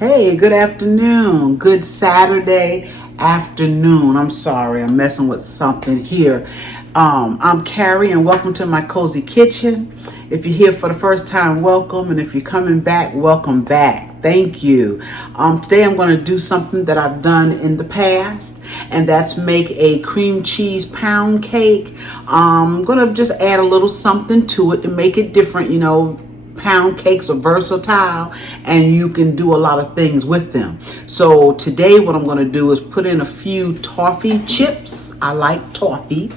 Hey, good afternoon. Good Saturday afternoon. I'm sorry, I'm messing with something here. I'm Carrie, and welcome to my cozy kitchen. If you're here for the first time, welcome, and if you're coming back, welcome back. Thank you. Today I'm going to do something that I've done in the past, and that's make a cream cheese pound cake. I'm going to just add a little something to it to make it different, pound cakes are versatile and you can do a lot of things with them. So today what I'm going to do is put in a few toffee chips. I like toffee.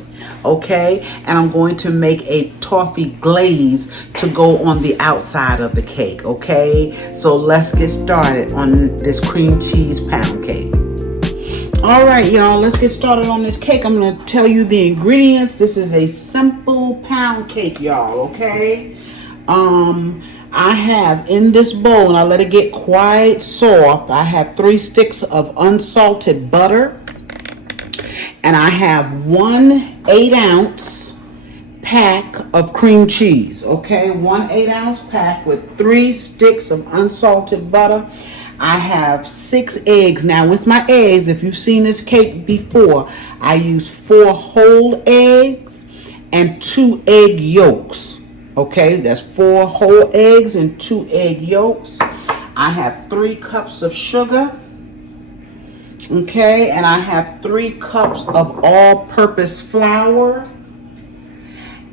Okay, and I'm going to make a toffee glaze to go on the outside of the cake. Okay, so let's get started on this cream cheese pound cake. All right, y'all, let's get started on this cake. I'm going to tell you the ingredients. This is a simple pound cake, y'all. Okay, I have in this bowl, and I let it get quite soft, I have 3 sticks of unsalted butter, and I have 1 8-ounce pack of cream cheese. Okay, 1 8-ounce pack with 3 sticks of unsalted butter. I have 6 eggs. Now with my eggs, if you've seen this cake before, I use 4 whole eggs and 2 egg yolks. Okay, that's 4 whole eggs and 2 egg yolks. I have 3 cups of sugar. Okay, and I have 3 cups of all-purpose flour.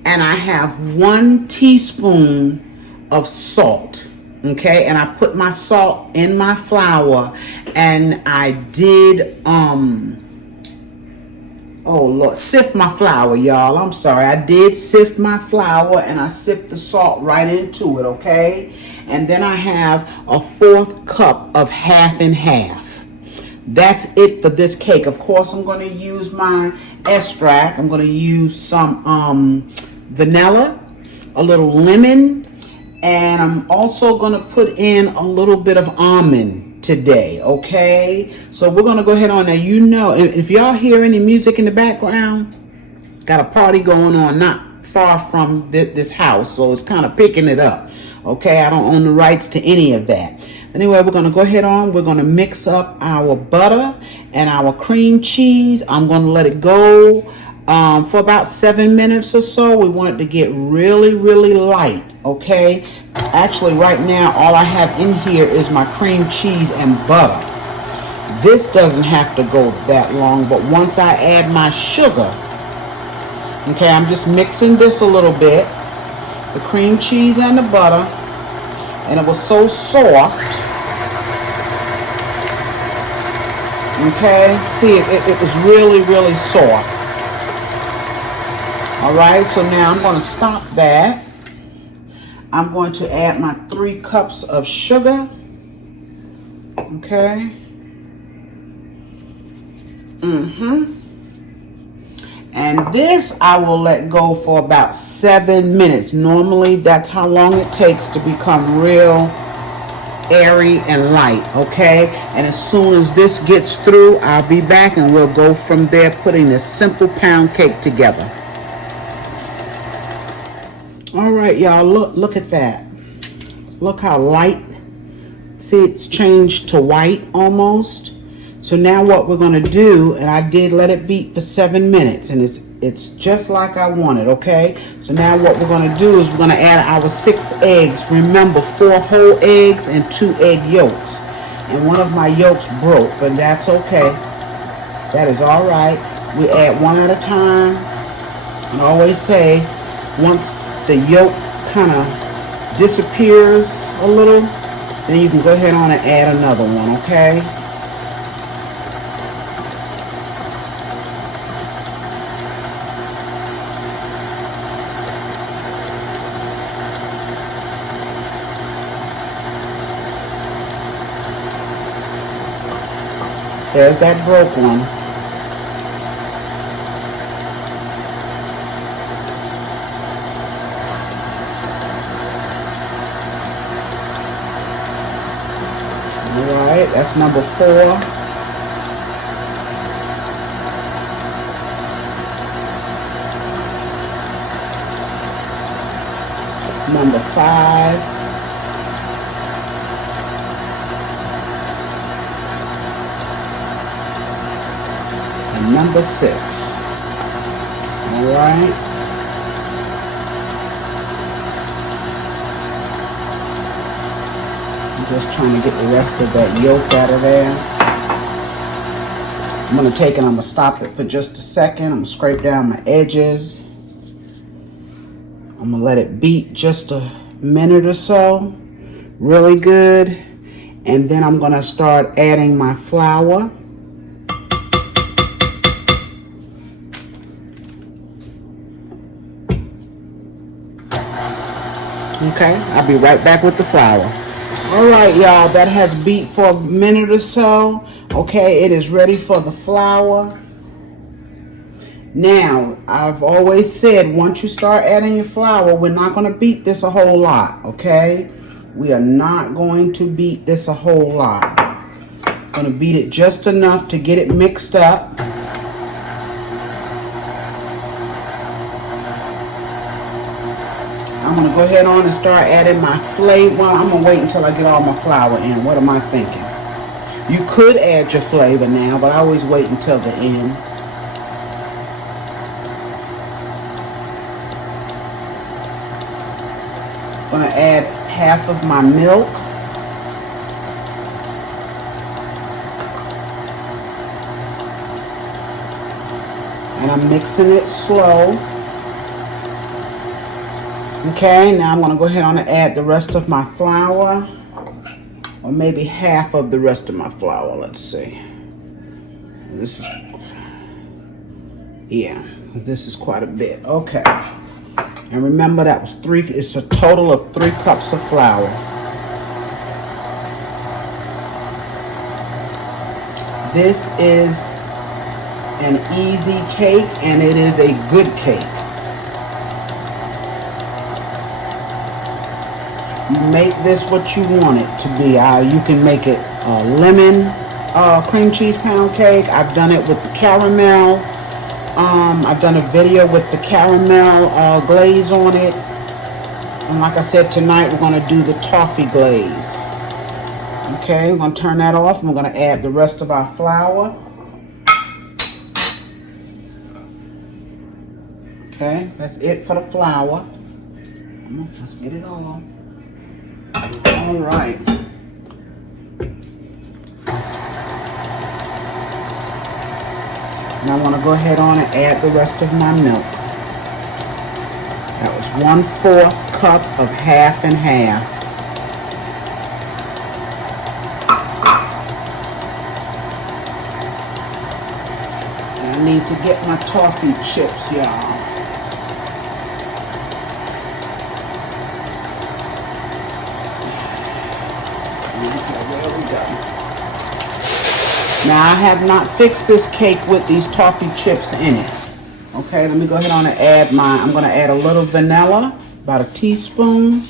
And I have 1 teaspoon of salt. Okay, and I put my salt in my flour, and I did sift my flour, y'all. I'm sorry. I did sift my flour, and I sift the salt right into it, okay? And then I have a 1/4 cup of half and half. That's it for this cake. Of course, I'm going to use my extract. I'm going to use some vanilla, a little lemon, and I'm also going to put in a little bit of almond today, okay? So we're going to go ahead on now. If y'all hear any music in the background, got a party going on not far from this house, so it's kind of picking it up, okay? I don't own the rights to any of that. Anyway, we're going to go ahead on. We're going to mix up our butter and our cream cheese. I'm going to let it go for about 7 minutes or so. We want it to get really, really light, okay? Actually, right now, all I have in here is my cream cheese and butter. This doesn't have to go that long, but once I add my sugar, okay, I'm just mixing this a little bit, the cream cheese and the butter, and it was so soft. Okay, see, it was really, really soft. All right, so now I'm going to stop that. I'm going to add my 3 cups of sugar. Okay. And this I will let go for about 7 minutes. Normally, that's how long it takes to become real airy and light, okay? And as soon as this gets through, I'll be back and we'll go from there, putting this simple pound cake together. All right, y'all, look at that. Look how light. See, it's changed to white almost. So now what we're going to do, and I did let it beat for 7 minutes, and it's just like I wanted, okay? So now what we're going to do is we're going to add our 6 eggs. Remember, 4 whole eggs and 2 egg yolks. And one of my yolks broke, but that's okay. That is all right. We add one at a time. And I always say, once the yolk kind of disappears a little, then you can go ahead on and add another one, okay? There's that broke one. Alright, that's number 4. Number 5. number 6. All right. I'm just trying to get the rest of that yolk out of there. I'm going to take it, I'm going to stop it for just a second. I'm going to scrape down my edges. I'm going to let it beat just a minute or so. Really good. And then I'm going to start adding my flour. Okay, I'll be right back with the flour. All right, y'all, that has beat for a minute or so. Okay, it is ready for the flour. Now, I've always said, once you start adding your flour, we're not going to beat this a whole lot, okay? We are not going to beat this a whole lot. I'm going to beat it just enough to get it mixed up. I'm going to go ahead on and start adding my flavor. Well, I'm going to wait until I get all my flour in. What am I thinking? You could add your flavor now, but I always wait until the end. I'm going to add half of my milk. And I'm mixing it slow. Okay, now I'm going to go ahead on and add the rest of my flour. Or maybe half of the rest of my flour. Let's see. This is, yeah, this is quite a bit. Okay. And remember that was it's a total of 3 cups of flour. This is an easy cake and it is a good cake. You make this what you want it to be. You can make it a lemon cream cheese pound cake. I've done it with the caramel. I've done a video with the caramel glaze on it. And like I said, tonight we're going to do the toffee glaze. Okay, we're going to turn that off and we're going to add the rest of our flour. Okay, that's it for the flour. Come on, let's get it all. All right. Now I want to go ahead on and add the rest of my milk. That was 1/4 cup of half and half. I need to get my toffee chips, y'all. Now I have not fixed this cake with these toffee chips in it. Okay, let me go ahead on and add I'm going to add a little vanilla, about a teaspoon.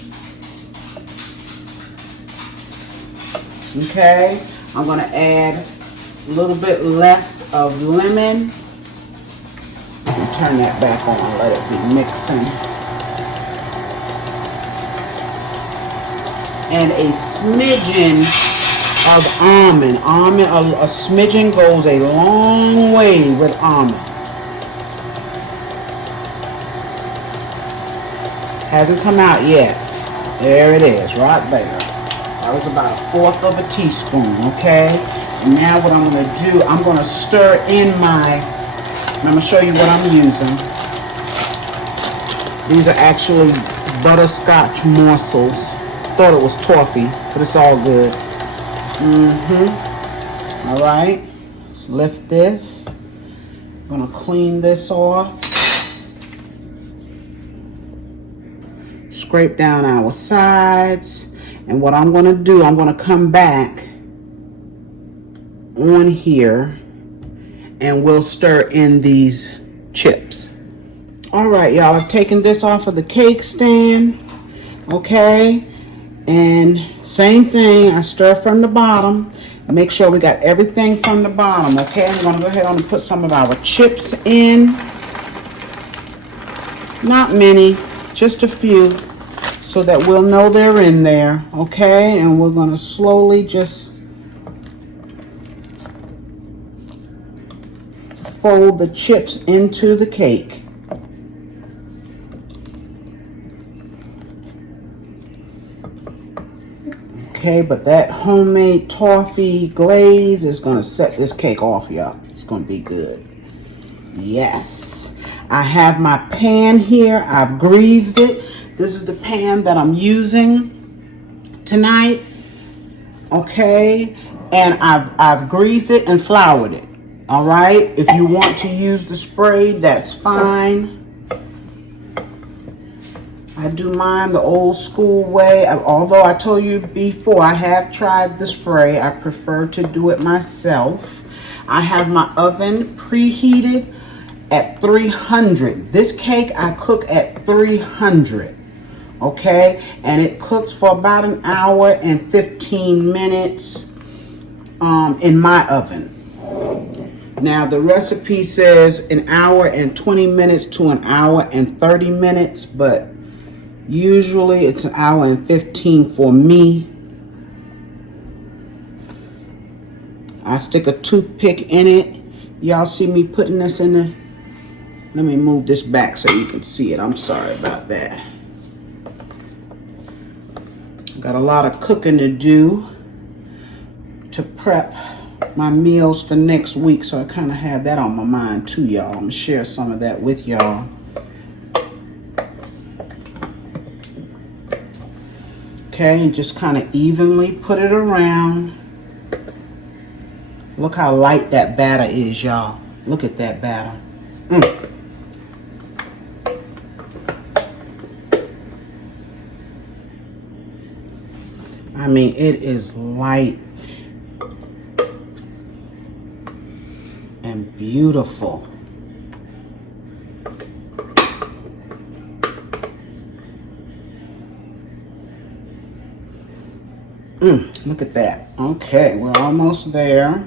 Okay, I'm going to add a little bit less of lemon. Turn that back on and let it be mixing. And a smidgen of almond. A smidgen goes a long way with almond. Hasn't come out yet. There it is, right there. That was about 1/4 of a teaspoon, okay? And now what I'm going to do, I'm going to stir in I'm going to show you what I'm using. These are actually butterscotch morsels. Thought it was toffee, but it's all good. All right, let's lift this. I'm going to clean this off. Scrape down our sides. And what I'm going to do, I'm going to come back on here and we'll stir in these chips. All right, y'all, I've taken this off of the cake stand. Okay, and same thing, I stir from the bottom. Make sure we got everything from the bottom. Okay, I'm going to go ahead and put some of our chips in. Not many, just a few, so that we'll know they're in there. Okay, and we're going to slowly just fold the chips into the cake. Okay, but that homemade toffee glaze is going to set this cake off, y'all. It's going to be good. Yes. I have my pan here. I've greased it. This is the pan that I'm using tonight. Okay, and I've greased it and floured it. All right, if you want to use the spray, that's fine. I do mine the old school way. Although I told you before, I have tried the spray. I prefer to do it myself. I have my oven preheated at 300. This cake I cook at 300. Okay, and it cooks for about an hour and 15 minutes in my oven. Now the recipe says an hour and 20 minutes to an hour and 30 minutes, but usually it's an hour and 15 for me. I stick a toothpick in it. Y'all see me putting this in the, let me move this back so you can see it. I'm sorry about that. Got a lot of cooking to do to prep my meals for next week, so I kind of have that on my mind too, y'all. I'm gonna share some of that with y'all. Okay, and just kind of evenly put it around. Look how light that batter is, y'all. Look at that batter. I mean, it is light and beautiful. Look at that. Okay, we're almost there.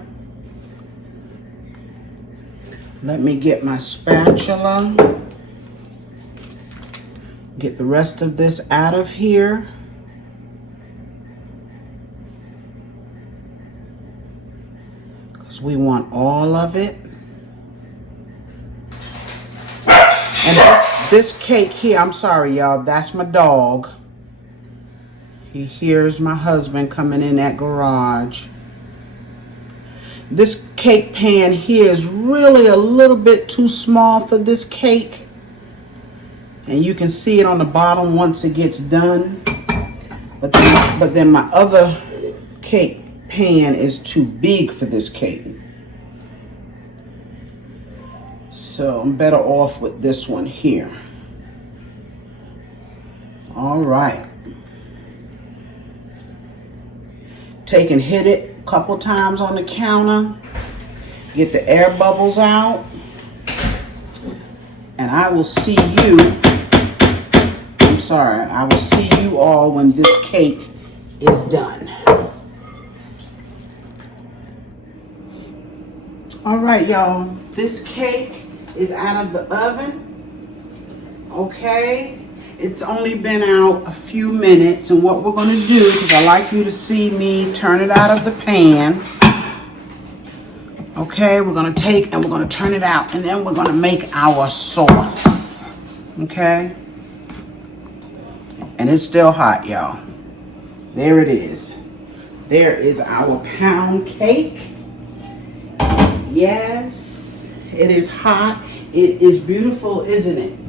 Let me get my spatula. Get the rest of this out of here. Because we want all of it. And this cake here, I'm sorry y'all, that's my dog. He hears my husband coming in that garage. This cake pan here is really a little bit too small for this cake. And you can see it on the bottom once it gets done. But then my other cake pan is too big for this cake. So I'm better off with this one here. All right. Take and hit it a couple times on the counter. Get the air bubbles out. And I will see you. I'm sorry. I will see you all when this cake is done. All right, y'all. This cake is out of the oven. Okay. It's only been out a few minutes, and what we're going to do, because I like you to see me turn it out of the pan. Okay, we're going to take and we're going to turn it out, and then we're going to make our sauce. Okay? And it's still hot, y'all. There it is. There is our pound cake. Yes, it is hot. It is beautiful, isn't it?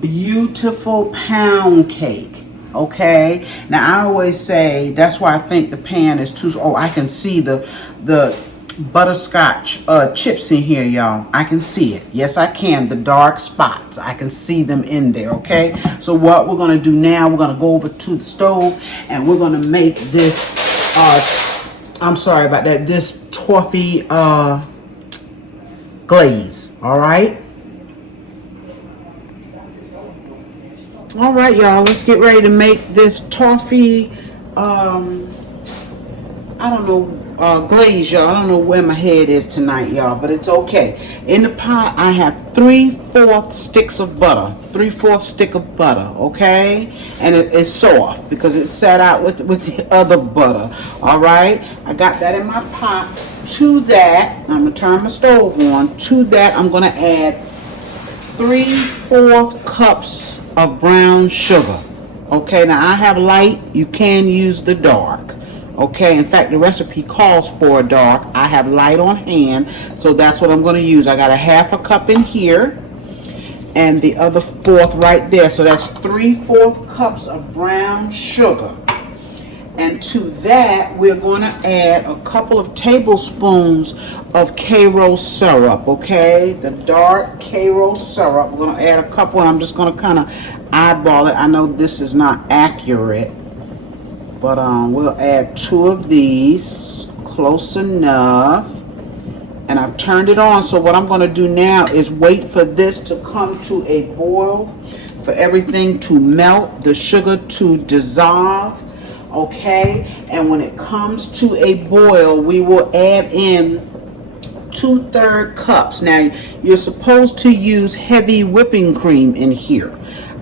Beautiful pound cake. Okay, now I always say that's why I think the pan is too. Oh, I can see the butterscotch chips in here, y'all. I can see it. Yes, I can. The dark spots, I can see them in there. Okay, so what we're gonna do now, we're gonna go over to the stove and we're gonna make this I'm sorry about that, this toffee glaze. All right. All right, y'all, let's get ready to make this toffee. I I don't know, glaze, y'all. I don't know where my head is tonight, y'all, but it's okay. In the pot, I have 3/4 sticks of butter. 3/4 stick of butter, okay? And it's soft because it's sat out with the other butter, all right? I got that in my pot. To that, I'm going to turn my stove on. To that, I'm going to add 3/4 cups of brown sugar. Okay, now I have light. You can use the dark. Okay, in fact, the recipe calls for dark. I have light on hand, so that's what I'm going to use. I got a 1/2 cup in here and the other 1/4 right there. So that's 3/4 cups of brown sugar. And to that, we're going to add a couple of tablespoons of Karo syrup, okay? The dark Karo syrup. We're going to add a couple, and I'm just going to kind of eyeball it. I know this is not accurate, but we'll add 2 of these, close enough. And I've turned it on, so what I'm going to do now is wait for this to come to a boil, for everything to melt, the sugar to dissolve, okay? And when it comes to a boil, we will add in 2/3 cups. Now, you're supposed to use heavy whipping cream in here.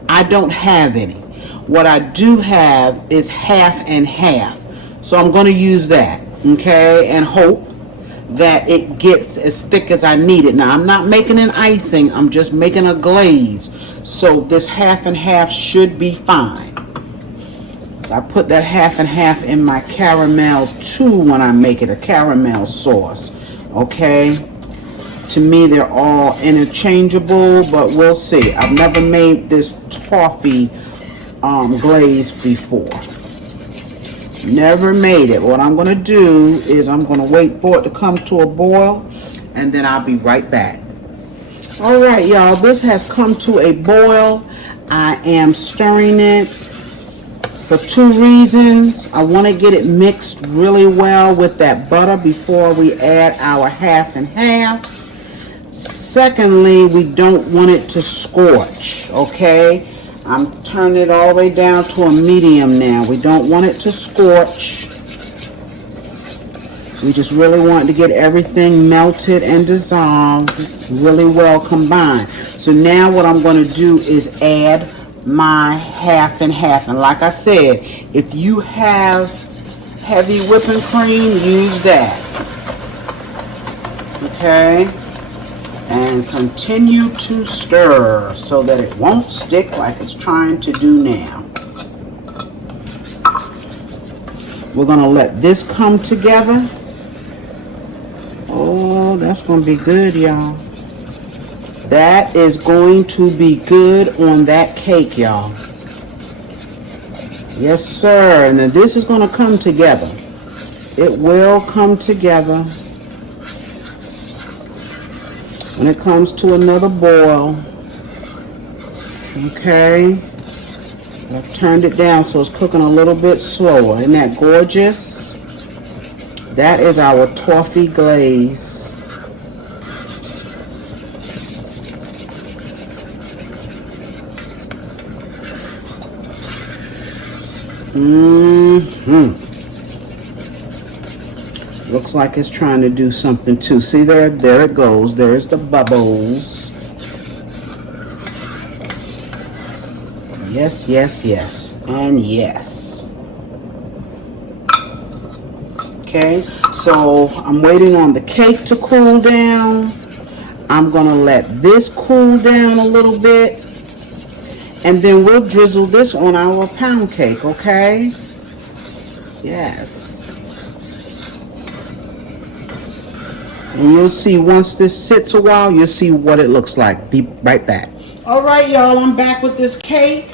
I don't have any. What I do have is 1/2 and 1/2. So I'm going to use that, okay, and hope that it gets as thick as I need it. Now, I'm not making an icing. I'm just making a glaze. So this 1/2 and 1/2 should be fine. So I put that 1/2 and 1/2 in my caramel too when I make it, a caramel sauce, okay? To me, they're all interchangeable, but we'll see. I've never made this toffee glaze before. Never made it. What I'm going to do is I'm going to wait for it to come to a boil, and then I'll be right back. All right, y'all, this has come to a boil. I am stirring it for 2 reasons. I want to get it mixed really well with that butter before we add our 1/2 and 1/2. Secondly, we don't want it to scorch, okay? I'm turning it all the way down to a medium now. We don't want it to scorch. We just really want to get everything melted and dissolved, really well combined. So now what I'm going to do is add my 1/2 and 1/2. And like I said, if you have heavy whipping cream, use that. Okay? And continue to stir so that it won't stick like it's trying to do now. We're going to let this come together. Oh, that's going to be good, y'all. That is going to be good on that cake, y'all. Yes, sir. And then this is going to come together. It will come together. When it comes to another boil, okay, I've turned it down so it's cooking a little bit slower. Isn't that gorgeous? That is our toffee glaze. Looks like it's trying to do something too. See there? There it goes. There's the bubbles. Yes, yes, yes, and yes. Okay, so I'm waiting on the cake to cool down. I'm gonna let this cool down a little bit, and then we'll drizzle this on our pound cake, okay? Yes. And you'll see once this sits a while, you'll see what it looks like. Be right back. All right, y'all, I'm back with this cake.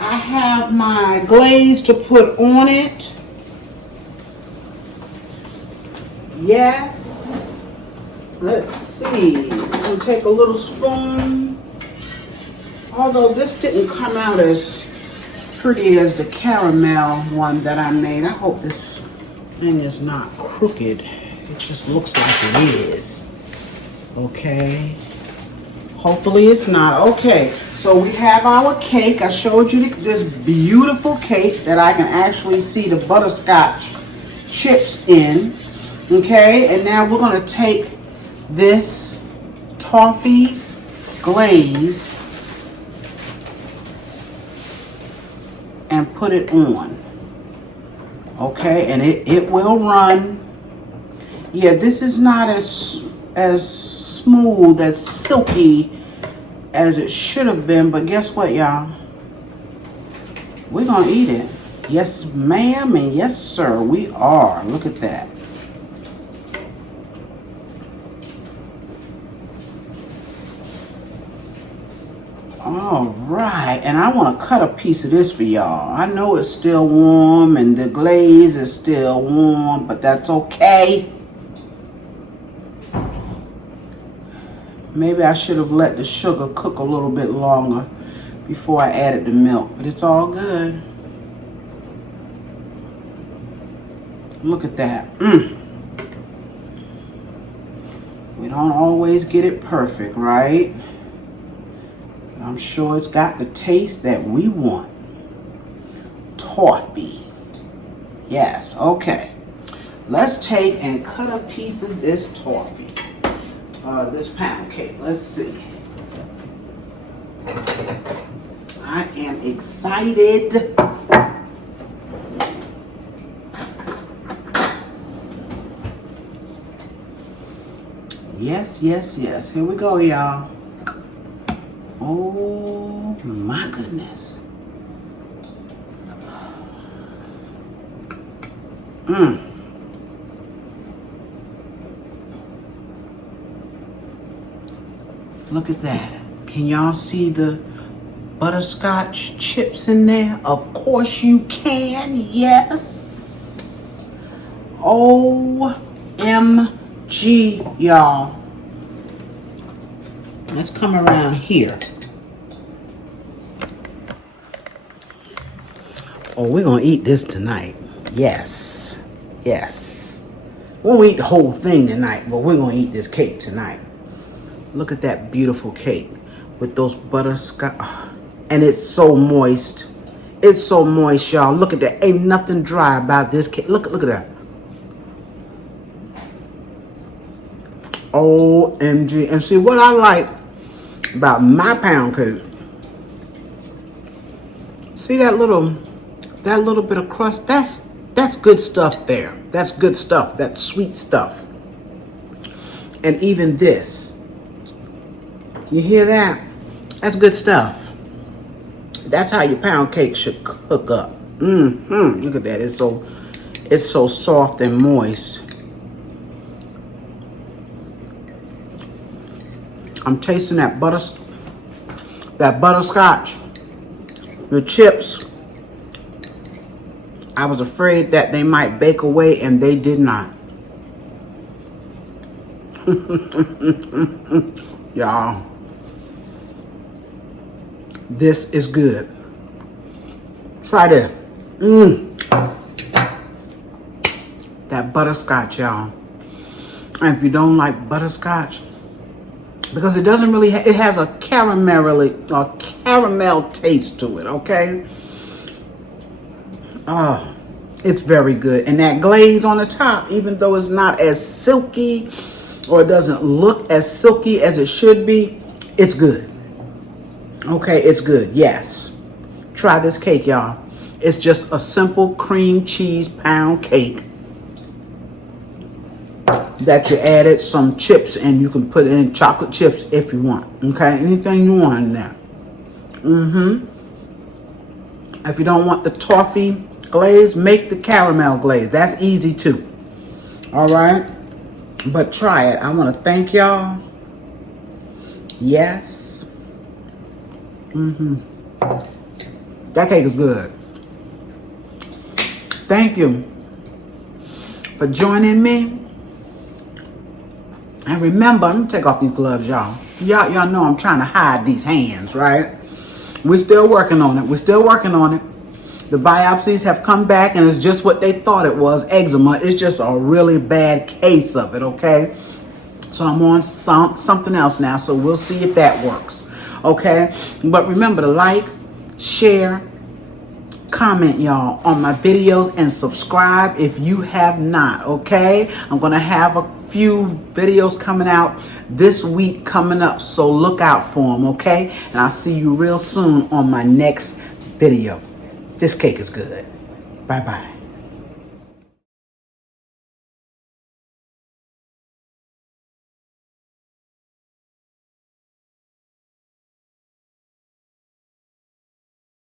I have my glaze to put on it. Yes. Let's see. I'm going to take a little spoon. Although this didn't come out as pretty as the caramel one that I made. I hope this thing is not crooked. It just looks like it is. Okay. Hopefully it's not. Okay. So we have our cake. I showed you this beautiful cake that I can actually see the butterscotch chips in. Okay, and now we're going to take this Toffee Glaze and put it on. Okay, and it will run. Yeah, this is not as smooth, as silky as it should have been, but guess what, y'all? We're gonna eat it. Yes, ma'am, and yes, sir, we are. Look at that. All right, and I want to cut a piece of this for y'all. I know it's still warm and the glaze is still warm, but that's okay. Maybe I should have let the sugar cook a little bit longer before I added the milk, but it's all good. Look at that. We don't always get it perfect, right? But I'm sure it's got the taste that we want. Toffee. Yes, okay. Let's take and cut a piece of this toffee. This pound cake. Let's see. I am excited. Yes, yes, yes. Here we go, y'all. Oh my goodness. Look at that. Can y'all see the butterscotch chips in there? Of course you can. Yes. OMG, y'all. Let's come around here. Oh, we're going to eat this tonight. Yes. Yes. We won't eat the whole thing tonight, but we're going to eat this cake tonight. Look at that beautiful cake with those butterscotch. And it's so moist. It's so moist, y'all. Look at that. Ain't nothing dry about this cake. Look at that. OMG. And see what I like about my pound cake. See that little bit of crust? That's good stuff there. That's good stuff. That's sweet stuff. And even this. You hear that? That's good stuff. That's how your pound cake should cook up. Look at that. It's so soft and moist. I'm tasting that butterscotch. The chips. I was afraid that they might bake away, and they did not. Y'all. This is good. Try this. That butterscotch, y'all. And if you don't like butterscotch, because it doesn't really, it has a caramel taste to it, okay? Oh, it's very good. And that glaze on the top, even though it's not as silky or it doesn't look as silky as it should be, it's good. Okay, it's good. Yes. Try this cake, y'all. It's just a simple cream cheese pound cake that you added some chips, and you can put in chocolate chips if you want. Okay, anything you want in there. If you don't want the toffee glaze, make the caramel glaze. That's easy too. All right, but try it. I want to thank y'all. Yes. That cake is good. Thank you for joining me. And remember, let me take off these gloves, y'all. Y'all know I'm trying to hide these hands, right? We're still working on it. We're still working on it. The biopsies have come back, and it's just what they thought it was, eczema. It's just a really bad case of it, okay? So I'm on something else now, so we'll see if that works. Okay, but remember to like, share, comment, y'all, on my videos and subscribe if you have not, okay? I'm going to have a few videos coming out this week coming up, so look out for them, okay? And I'll see you real soon on my next video. This cake is good. Bye-bye.